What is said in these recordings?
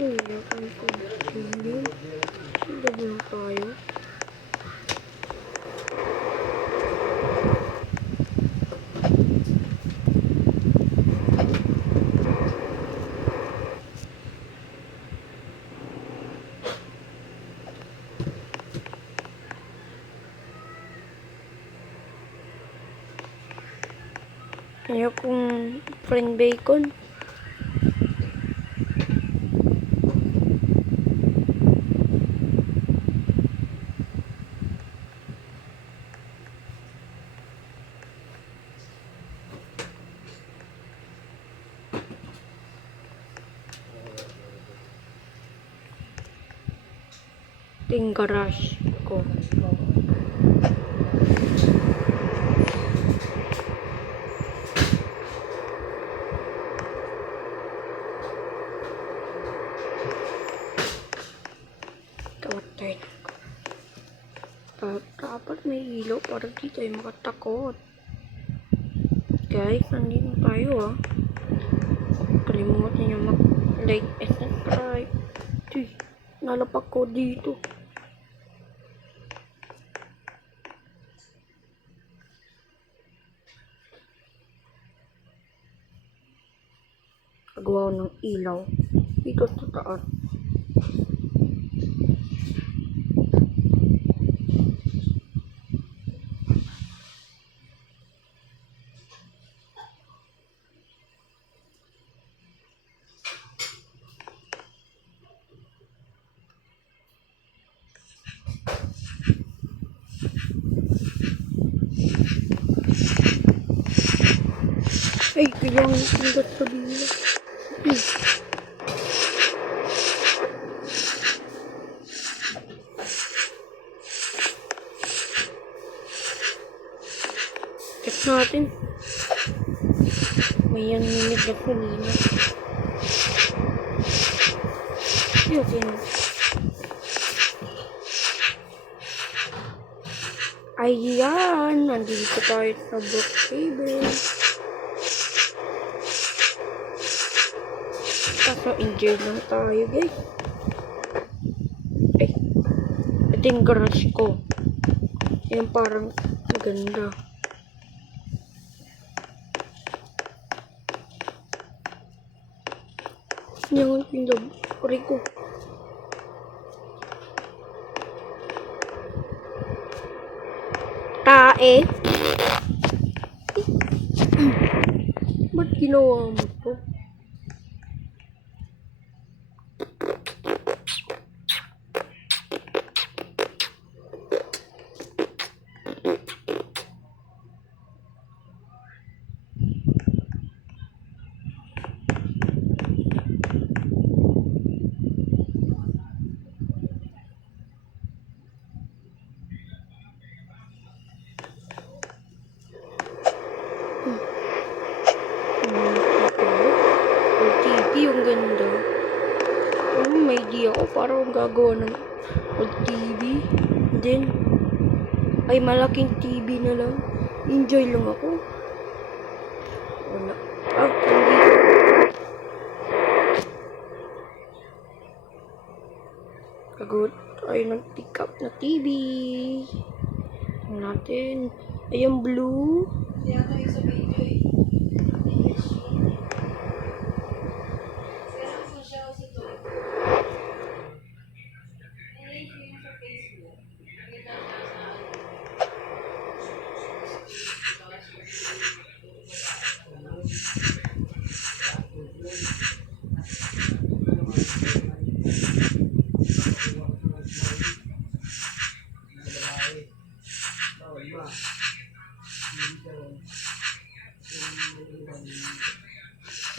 Iyakan ko. Tingin. Sila lang tayo. Ayaw kong friend bacon. Ito yung garage ko. Dapat may ilaw para di tayo makatakot. Guys, nandito tayo Kalimutan niyo mag-like and subscribe. Nalapak ko dito. Gagawa ng ilaw dito sa taas. Ay, kailangan sindat sa bila. Check natin. May yan minute na kulina. Yun. Ayan, nandito tayo sa Brookhaven. Kaso injured lang tayo, guys. Ay, ito yung garage ko. Yan parang maganda. Yan yung labori ko. Tae. Ba't ginawa mo to? Yung ganda. May idea ako para akong gagawa ng TV. Then, ay malaking TV na lang. Enjoy lang ako. Wala. Nandito. Gagawa tayo ng pick up na TV. Natin. Ay, yung blue. Siya tayo sa video eh.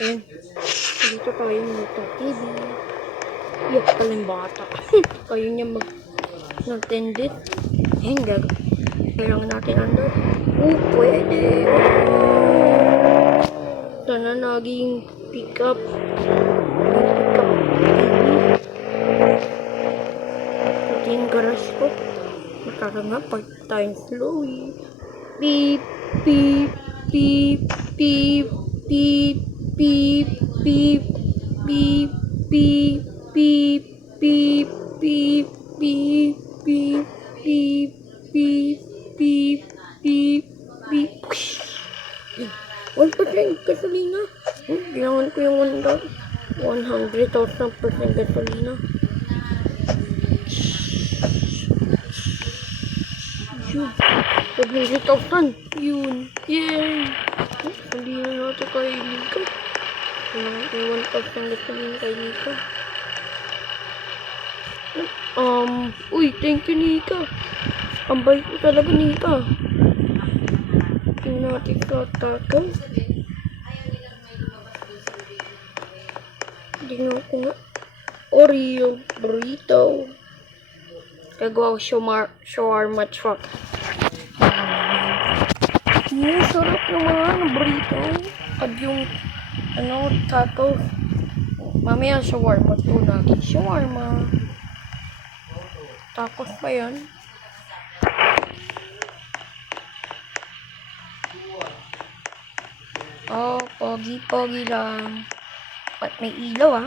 Ayan. Dito tayo nito TV. Iyak pala yung bata. Kayo niya mag-tendit. Ayan, kailangan natin under. Pwede. Sana naging pick up. Ito yung garage ko. Matara nga, part-time slowy. Beep, beep, beep, beep, beep, beep, beep, beep, beep. Beep, beep, beep, beep, beep, beep, beep, beep, beep, beep. 1% gasolina. Kailangan ko yung 100,000% gasolina. Yun. 100,000. Yun. Yay! Gasolina natin kay Nika. May 1,000 gasolina kay Nika. Uy, thank you, Nika. Ang bait mo talaga, Nika. Tingnan natin sa tato. Tingnan ko nga. Oreo burrito. Kagawa ko shawarma truck. Sarap naman, burrito. At yung, tato. Mamaya shawarma to natin. Shawarma. Tacos pa yan. Oh, pogi-pogi lang. At may ilaw,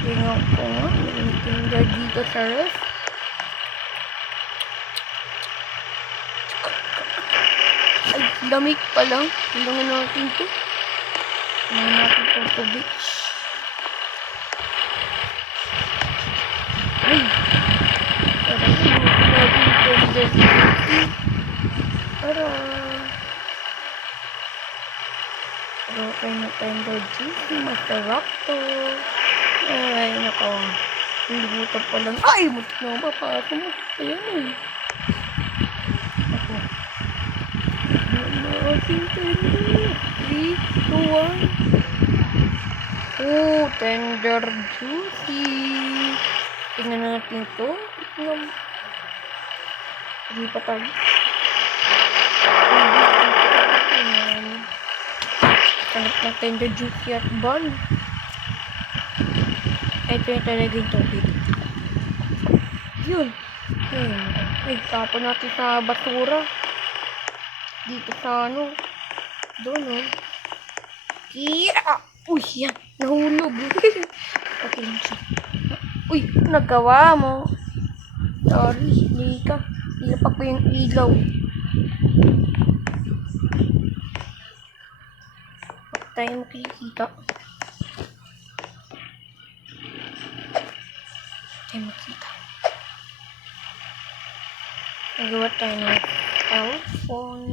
Tingnan ko nga. May tinder dito sa ref. Ay, lamig pa lang. Tingnan natin to. Tingnan natin itong tubig. Ay! Parang natin tender dito. Okay na tender juicy. Masarap to. Ay, nako. Hindi mo ito pa lang. Ay! Mutik na ako mapasok mo. Ayan eh. Ako. Ating tender. 3, 2, 1. Oh, tender juicy. Tingnan natin ito. Hindi pa tayo. Ayan. Tanap na tender juicy at bun. Ito yung talaga yung tubig. Yun. Ay, tapon natin sa basura. Dito sa doon Kira! Uy, yan. Nahulog. Okay lang siya. Uy, nagawa mo. Sorry, Nika. Ilapak ko yung ilaw. Bakit tayo makikita? Tayo makita. Nagawa tayo ng telephone.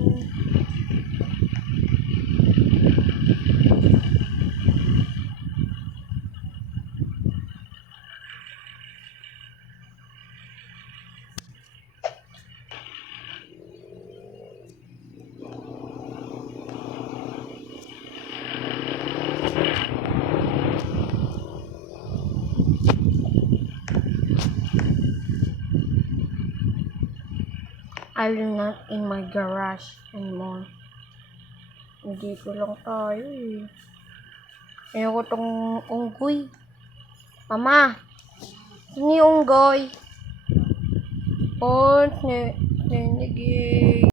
I'm not in my garage anymore. Dito lang tayo eh. Ayoko tong unggoy. Mama! Sino yung unggoy? Oh, nenegay.